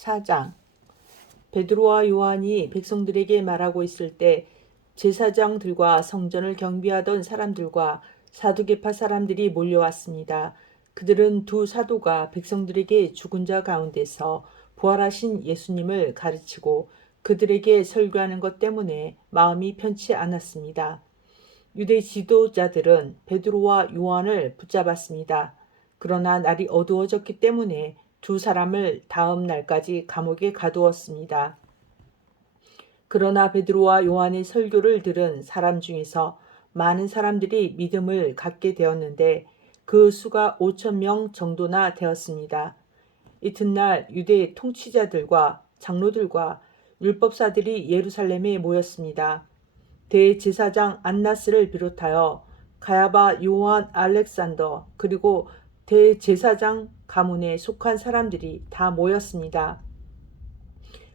4장. 베드로와 요한이 백성들에게 말하고 있을 때 제사장들과 성전을 경비하던 사람들과 사두개파 사람들이 몰려왔습니다. 그들은 두 사도가 백성들에게 죽은 자 가운데서 부활하신 예수님을 가르치고 그들에게 설교하는 것 때문에 마음이 편치 않았습니다. 유대 지도자들은 베드로와 요한을 붙잡았습니다. 그러나 날이 어두워졌기 때문에 두 사람을 다음 날까지 감옥에 가두었습니다. 그러나 베드로와 요한의 설교를 들은 사람 중에서 많은 사람들이 믿음을 갖게 되었는데 그 수가 5,000명 정도나 되었습니다. 이튿날 유대 통치자들과 장로들과 율법사들이 예루살렘에 모였습니다. 대제사장 안나스를 비롯하여 가야바, 요한, 알렉산더 그리고 대제사장 가문에 속한 사람들이 다 모였습니다.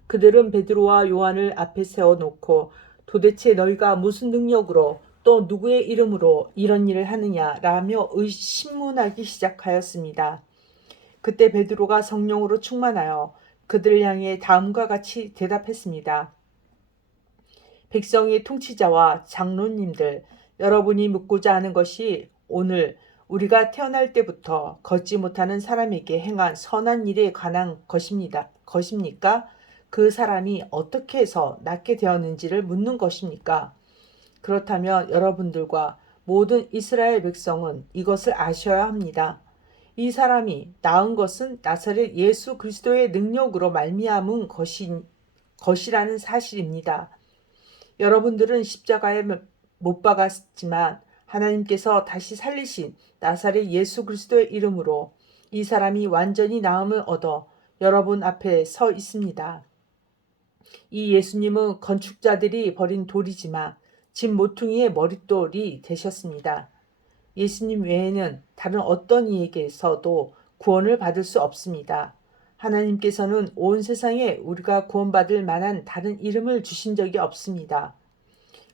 그들은 베드로와 요한을 앞에 세워놓고 도대체 너희가 무슨 능력으로 또 누구의 이름으로 이런 일을 하느냐라며 신문하기 시작하였습니다. 그때 베드로가 성령으로 충만하여 그들을 향해 다음과 같이 대답했습니다. 백성의 통치자와 장로님들, 여러분이 묻고자 하는 것이 오늘 우리가 태어날 때부터 걷지 못하는 사람에게 행한 선한 일에 관한 것입니까? 그 사람이 어떻게 해서 낫게 되었는지를 묻는 것입니까? 그렇다면 여러분들과 모든 이스라엘 백성은 이것을 아셔야 합니다. 이 사람이 나은 것은 나사렛 예수 그리스도의 능력으로 말미암은 것이라는 사실입니다. 여러분들은 십자가에 못 박았지만 하나님께서 다시 살리신 나사렛 예수 그리스도의 이름으로 이 사람이 완전히 나음을 얻어 여러분 앞에 서 있습니다. 이 예수님은 건축자들이 버린 돌이지만 집 모퉁이의 머릿돌이 되셨습니다. 예수님 외에는 다른 어떤 이에게서도 구원을 받을 수 없습니다. 하나님께서는 온 세상에 우리가 구원받을 만한 다른 이름을 주신 적이 없습니다.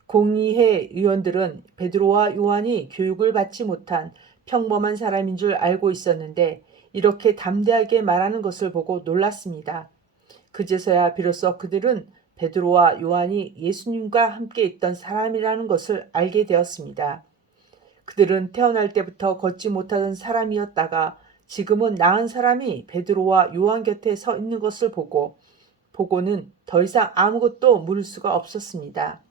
공의회 의원들은 베드로와 요한이 교육을 받지 못한 평범한 사람인 줄 알고 있었는데 이렇게 담대하게 말하는 것을 보고 놀랐습니다. 그제서야 비로소 그들은 베드로와 요한이 예수님과 함께 있던 사람이라는 것을 알게 되었습니다. 그들은 태어날 때부터 걷지 못하던 사람이었다가 지금은 나은 사람이 베드로와 요한 곁에 서 있는 것을 보고는 더 이상 아무것도 물을 수가 없었습니다.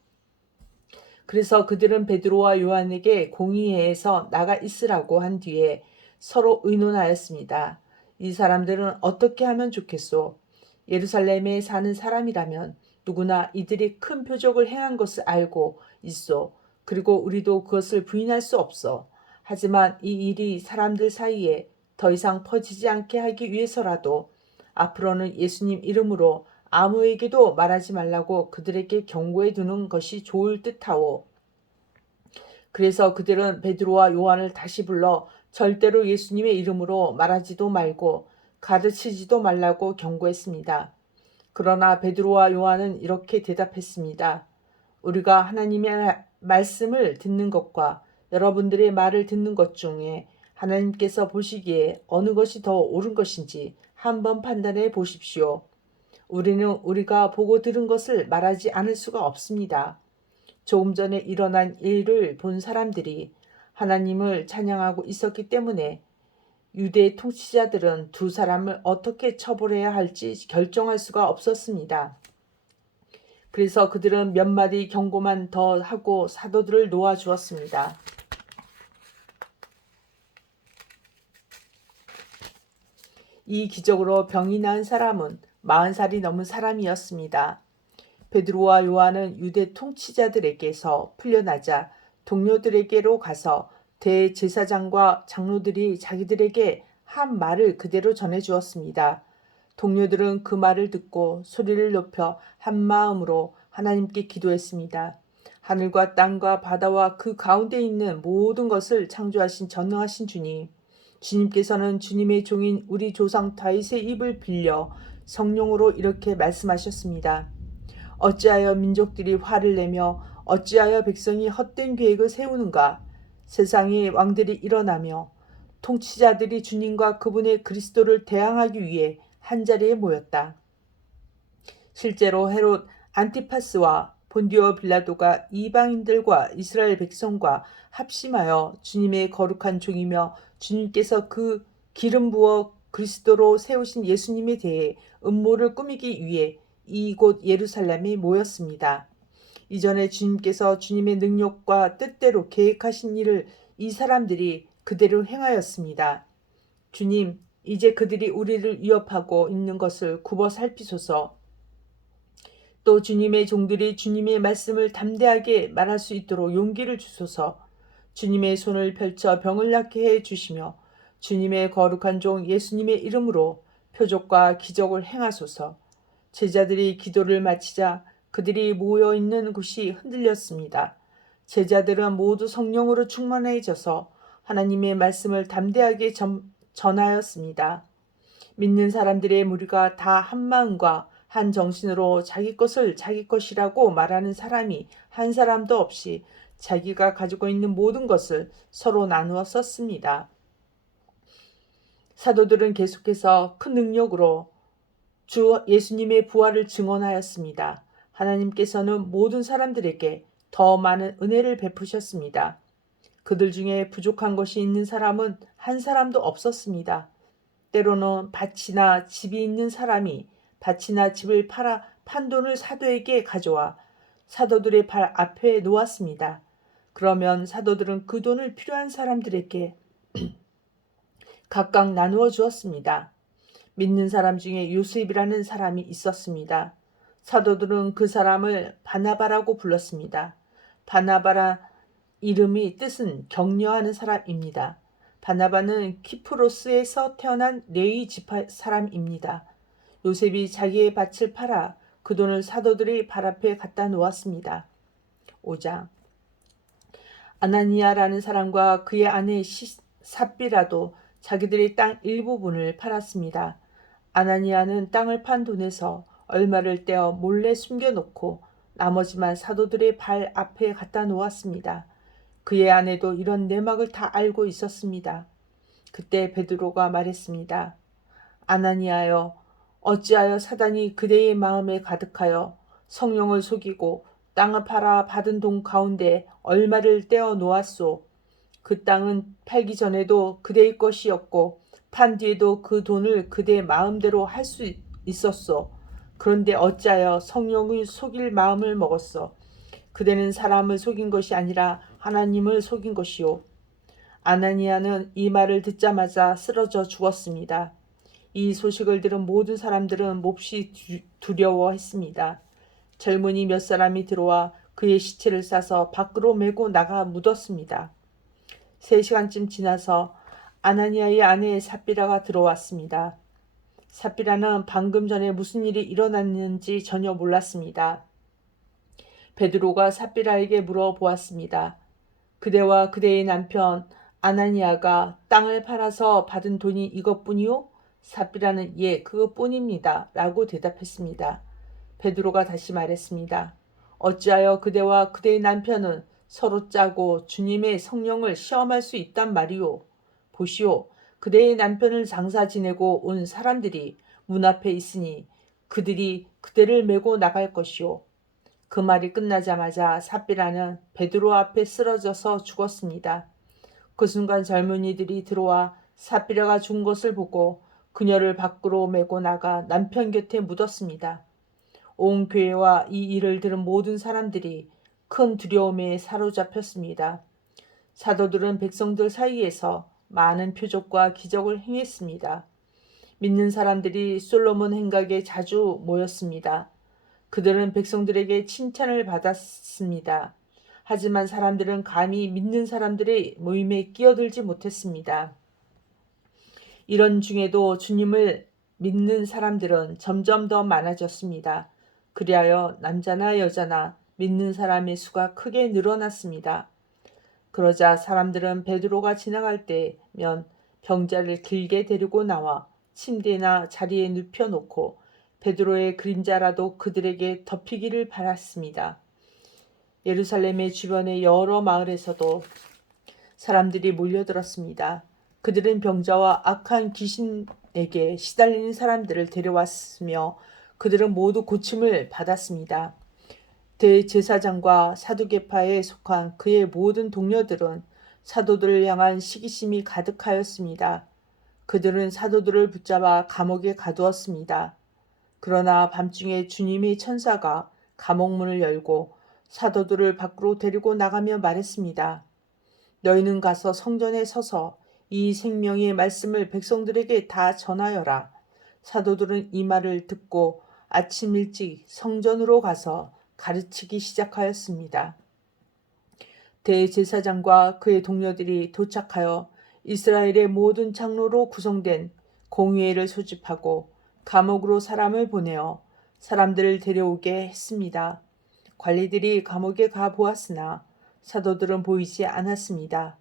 그래서 그들은 베드로와 요한에게 공의회에서 나가 있으라고 한 뒤에 서로 의논하였습니다. 이 사람들은 어떻게 하면 좋겠소? 예루살렘에 사는 사람이라면 누구나 이들이 큰 표적을 행한 것을 알고 있소. 그리고 우리도 그것을 부인할 수 없어. 하지만 이 일이 사람들 사이에 더 이상 퍼지지 않게 하기 위해서라도 앞으로는 예수님 이름으로 아무에게도 말하지 말라고 그들에게 경고해 두는 것이 좋을 듯하오. 그래서 그들은 베드로와 요한을 다시 불러 절대로 예수님의 이름으로 말하지도 말고 가르치지도 말라고 경고했습니다. 그러나 베드로와 요한은 이렇게 대답했습니다. 우리가 하나님의 말씀을 듣는 것과 여러분들의 말을 듣는 것 중에 하나님께서 보시기에 어느 것이 더 옳은 것인지 한번 판단해 보십시오. 우리는 우리가 보고 들은 것을 말하지 않을 수가 없습니다. 조금 전에 일어난 일을 본 사람들이 하나님을 찬양하고 있었기 때문에 유대 통치자들은 두 사람을 어떻게 처벌해야 할지 결정할 수가 없었습니다. 그래서 그들은 몇 마디 경고만 더 하고 사도들을 놓아주었습니다. 이 기적으로 병이 나은 사람은 40살이 넘은 사람이었습니다. 베드로와 요한은 유대 통치자들에게서 풀려나자 동료들에게로 가서 대제사장과 장로들이 자기들에게 한 말을 그대로 전해주었습니다. 동료들은 그 말을 듣고 소리를 높여 한 마음으로 하나님께 기도했습니다. 하늘과 땅과 바다와 그 가운데 있는 모든 것을 창조하신 전능하신 주님, 주님께서는 주님의 종인 우리 조상 다윗의 입을 빌려 성령으로 이렇게 말씀하셨습니다. 어찌하여 민족들이 화를 내며 어찌하여 백성이 헛된 계획을 세우는가? 세상의 왕들이 일어나며 통치자들이 주님과 그분의 그리스도를 대항하기 위해 한자리에 모였다. 실제로 헤롯 안티파스와 본디오 빌라도가 이방인들과 이스라엘 백성과 합심하여 주님의 거룩한 종이며 주님께서 그 기름 부어 그리스도로 세우신 예수님에 대해 음모를 꾸미기 위해 이곳 예루살렘에 모였습니다. 이전에 주님께서 주님의 능력과 뜻대로 계획하신 일을 이 사람들이 그대로 행하였습니다. 주님, 이제 그들이 우리를 위협하고 있는 것을 굽어 살피소서. 또 주님의 종들이 주님의 말씀을 담대하게 말할 수 있도록 용기를 주소서. 주님의 손을 펼쳐 병을 낫게 해 주시며 주님의 거룩한 종 예수님의 이름으로 표적과 기적을 행하소서. 제자들이 기도를 마치자 그들이 모여 있는 곳이 흔들렸습니다. 제자들은 모두 성령으로 충만해져서 하나님의 말씀을 담대하게 전하였습니다. 믿는 사람들의 무리가 다 한 마음과 한 정신으로 자기 것을 자기 것이라고 말하는 사람이 한 사람도 없이 자기가 가지고 있는 모든 것을 서로 나누어 썼습니다. 사도들은 계속해서 큰 능력으로 주 예수님의 부활을 증언하였습니다. 하나님께서는 모든 사람들에게 더 많은 은혜를 베푸셨습니다. 그들 중에 부족한 것이 있는 사람은 한 사람도 없었습니다. 때로는 밭이나 집이 있는 사람이 밭이나 집을 팔아 판 돈을 사도에게 가져와 사도들의 발 앞에 놓았습니다. 그러면 사도들은 그 돈을 필요한 사람들에게 각각 나누어 주었습니다. 믿는 사람 중에 요셉이라는 사람이 있었습니다. 사도들은 그 사람을 바나바라고 불렀습니다. 바나바라 이름의 뜻은 격려하는 사람입니다. 바나바는 키프로스에서 태어난 레위 지파 사람입니다. 요셉이 자기의 밭을 팔아 그 돈을 사도들의 발 앞에 갖다 놓았습니다. 5장 아나니아라는 사람과 그의 아내 삽비라도 자기들의 땅 일부분을 팔았습니다. 아나니아는 땅을 판 돈에서 얼마를 떼어 몰래 숨겨놓고 나머지만 사도들의 발 앞에 갖다 놓았습니다. 그의 아내도 이런 내막을 다 알고 있었습니다. 그때 베드로가 말했습니다. 아나니아여, 어찌하여 사단이 그대의 마음에 가득하여 성령을 속이고 땅을 팔아 받은 돈 가운데 얼마를 떼어 놓았소. 그 땅은 팔기 전에도 그대의 것이었고 판 뒤에도 그 돈을 그대 마음대로 할 수 있었소. 그런데 어찌하여 성령을 속일 마음을 먹었어. 그대는 사람을 속인 것이 아니라 하나님을 속인 것이요. 아나니아는 이 말을 듣자마자 쓰러져 죽었습니다. 이 소식을 들은 모든 사람들은 몹시 두려워했습니다. 젊은이 몇 사람이 들어와 그의 시체를 싸서 밖으로 메고 나가 묻었습니다. 3시간쯤 지나서 아나니아의 아내 삽비라가 들어왔습니다. 삽비라는 방금 전에 무슨 일이 일어났는지 전혀 몰랐습니다. 베드로가 삽비라에게 물어보았습니다. 그대와 그대의 남편 아나니아가 땅을 팔아서 받은 돈이 이것뿐이요? 삽비라는 예, 그것뿐입니다. 라고 대답했습니다. 베드로가 다시 말했습니다. 어찌하여 그대와 그대의 남편은 서로 짜고 주님의 성령을 시험할 수 있단 말이오. 보시오. 그대의 남편을 장사 지내고 온 사람들이 문 앞에 있으니 그들이 그대를 메고 나갈 것이오. 그 말이 끝나자마자 삽비라는 베드로 앞에 쓰러져서 죽었습니다. 그 순간 젊은이들이 들어와 삽비라가 죽은 것을 보고 그녀를 밖으로 메고 나가 남편 곁에 묻었습니다. 온 교회와 이 일을 들은 모든 사람들이 큰 두려움에 사로잡혔습니다. 사도들은 백성들 사이에서 많은 표적과 기적을 행했습니다. 믿는 사람들이 솔로몬 행각에 자주 모였습니다. 그들은 백성들에게 칭찬을 받았습니다. 하지만 사람들은 감히 믿는 사람들의 모임에 끼어들지 못했습니다. 이런 중에도 주님을 믿는 사람들은 점점 더 많아졌습니다. 그리하여 남자나 여자나 믿는 사람의 수가 크게 늘어났습니다. 그러자 사람들은 베드로가 지나갈 때면 병자를 길게 데리고 나와 침대나 자리에 눕혀놓고 베드로의 그림자라도 그들에게 덮이기를 바랐습니다. 예루살렘의 주변의 여러 마을에서도 사람들이 몰려들었습니다. 그들은 병자와 악한 귀신에게 시달리는 사람들을 데려왔으며 그들은 모두 고침을 받았습니다. 대제사장과 사두개파에 속한 그의 모든 동료들은 사도들을 향한 시기심이 가득하였습니다. 그들은 사도들을 붙잡아 감옥에 가두었습니다. 그러나 밤중에 주님의 천사가 감옥 문을 열고 사도들을 밖으로 데리고 나가며 말했습니다. 너희는 가서 성전에 서서 이 생명의 말씀을 백성들에게 다 전하여라. 사도들은 이 말을 듣고 아침 일찍 성전으로 가서 가르치기 시작하였습니다. 대제사장과 그의 동료들이 도착하여 이스라엘의 모든 장로로 구성된 공의회를 소집하고 감옥으로 사람을 보내어 사람들을 데려오게 했습니다. 관리들이 감옥에 가 보았으나 사도들은 보이지 않았습니다.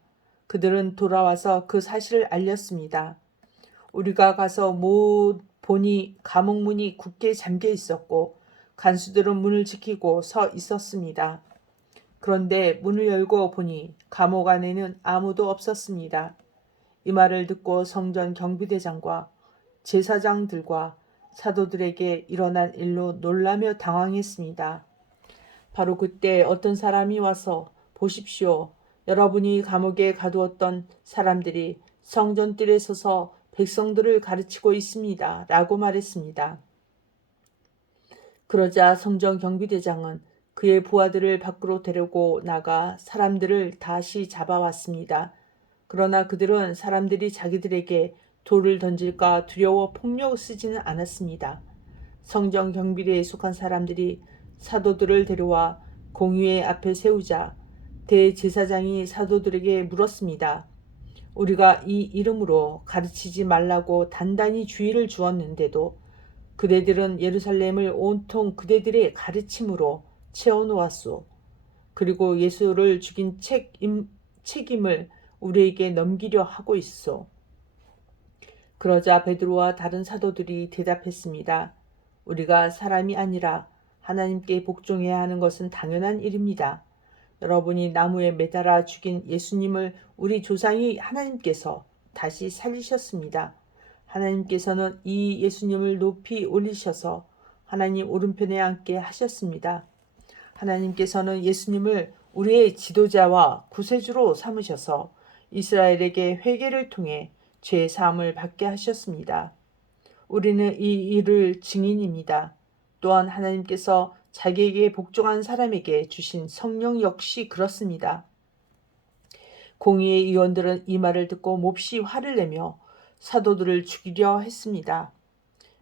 그들은 돌아와서 그 사실을 알렸습니다. 우리가 가서 보니 감옥 문이 굳게 잠겨 있었고 간수들은 문을 지키고 서 있었습니다. 그런데 문을 열고 보니 감옥 안에는 아무도 없었습니다. 이 말을 듣고 성전 경비대장과 제사장들과 사도들에게 일어난 일로 놀라며 당황했습니다. 바로 그때 어떤 사람이 와서 보십시오. 여러분이 감옥에 가두었던 사람들이 성전뜰에 서서 백성들을 가르치고 있습니다. 라고 말했습니다. 그러자 성전 경비대장은 그의 부하들을 밖으로 데리고 나가 사람들을 다시 잡아왔습니다. 그러나 그들은 사람들이 자기들에게 돌을 던질까 두려워 폭력을 쓰지는 않았습니다. 성전 경비대에 속한 사람들이 사도들을 데려와 공의회 앞에 세우자 대제사장이 사도들에게 물었습니다. 우리가 이 이름으로 가르치지 말라고 단단히 주의를 주었는데도 그대들은 예루살렘을 온통 그대들의 가르침으로 채워놓았소. 그리고 예수를 죽인 책임을 우리에게 넘기려 하고 있소. 그러자 베드로와 다른 사도들이 대답했습니다. 우리가 사람이 아니라 하나님께 복종해야 하는 것은 당연한 일입니다. 여러분이 나무에 매달아 죽인 예수님을 우리 조상이 하나님께서 다시 살리셨습니다. 하나님께서는 이 예수님을 높이 올리셔서 하나님 오른편에 앉게 하셨습니다. 하나님께서는 예수님을 우리의 지도자와 구세주로 삼으셔서 이스라엘에게 회개를 통해 죄 사함을 받게 하셨습니다. 우리는 이 일을 증인입니다. 또한 하나님께서 자기에게 복종한 사람에게 주신 성령 역시 그렇습니다. 공의의 의원들은 이 말을 듣고 몹시 화를 내며 사도들을 죽이려 했습니다.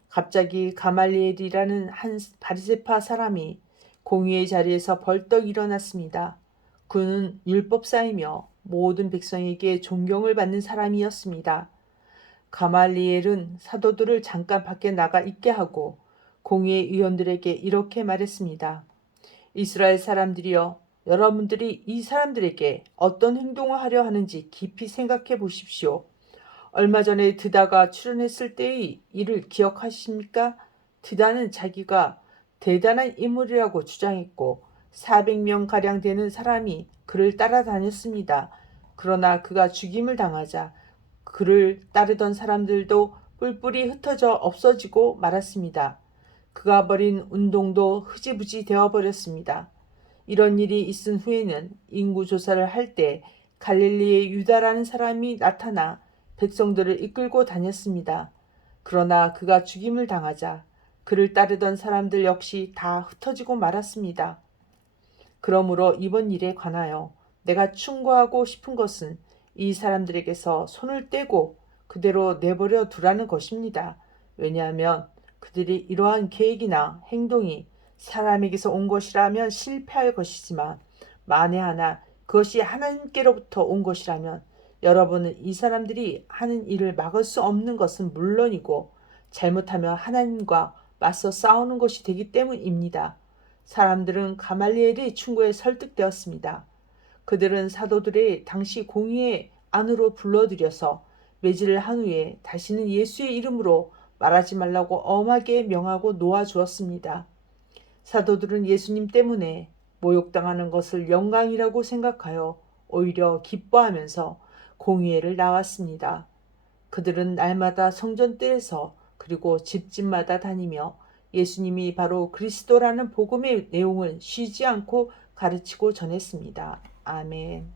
갑자기 가말리엘이라는 한 바리새파 사람이 공의의 자리에서 벌떡 일어났습니다. 그는 율법사이며 모든 백성에게 존경을 받는 사람이었습니다. 가말리엘은 사도들을 잠깐 밖에 나가 있게 하고 공의의 의원들에게 이렇게 말했습니다. 이스라엘 사람들이여, 여러분들이 이 사람들에게 어떤 행동을 하려 하는지 깊이 생각해 보십시오. 얼마 전에 드다가 출연했을 때의 일을 기억하십니까? 드다는 자기가 대단한 인물이라고 주장했고 400명가량 되는 사람이 그를 따라다녔습니다. 그러나 그가 죽임을 당하자 그를 따르던 사람들도 뿔뿔이 흩어져 없어지고 말았습니다. 그가 벌인 운동도 흐지부지 되어버렸습니다. 이런 일이 있은 후에는 인구 조사를 할 때 갈릴리의 유다라는 사람이 나타나 백성들을 이끌고 다녔습니다. 그러나 그가 죽임을 당하자 그를 따르던 사람들 역시 다 흩어지고 말았습니다. 그러므로 이번 일에 관하여 내가 충고하고 싶은 것은 이 사람들에게서 손을 떼고 그대로 내버려 두라는 것입니다. 왜냐하면 그들이 이러한 계획이나 행동이 사람에게서 온 것이라면 실패할 것이지만 만에 하나 그것이 하나님께로부터 온 것이라면 여러분은 이 사람들이 하는 일을 막을 수 없는 것은 물론이고 잘못하면 하나님과 맞서 싸우는 것이 되기 때문입니다. 사람들은 가말리엘의 충고에 설득되었습니다. 그들은 사도들의 당시 공의회 안으로 불러들여서 매질을 한 후에 다시는 예수의 이름으로 말하지 말라고 엄하게 명하고 놓아주었습니다. 사도들은 예수님 때문에 모욕당하는 것을 영광이라고 생각하여 오히려 기뻐하면서 공의회를 나왔습니다. 그들은 날마다 성전뜰에서 그리고 집집마다 다니며 예수님이 바로 그리스도라는 복음의 내용을 쉬지 않고 가르치고 전했습니다. 아멘.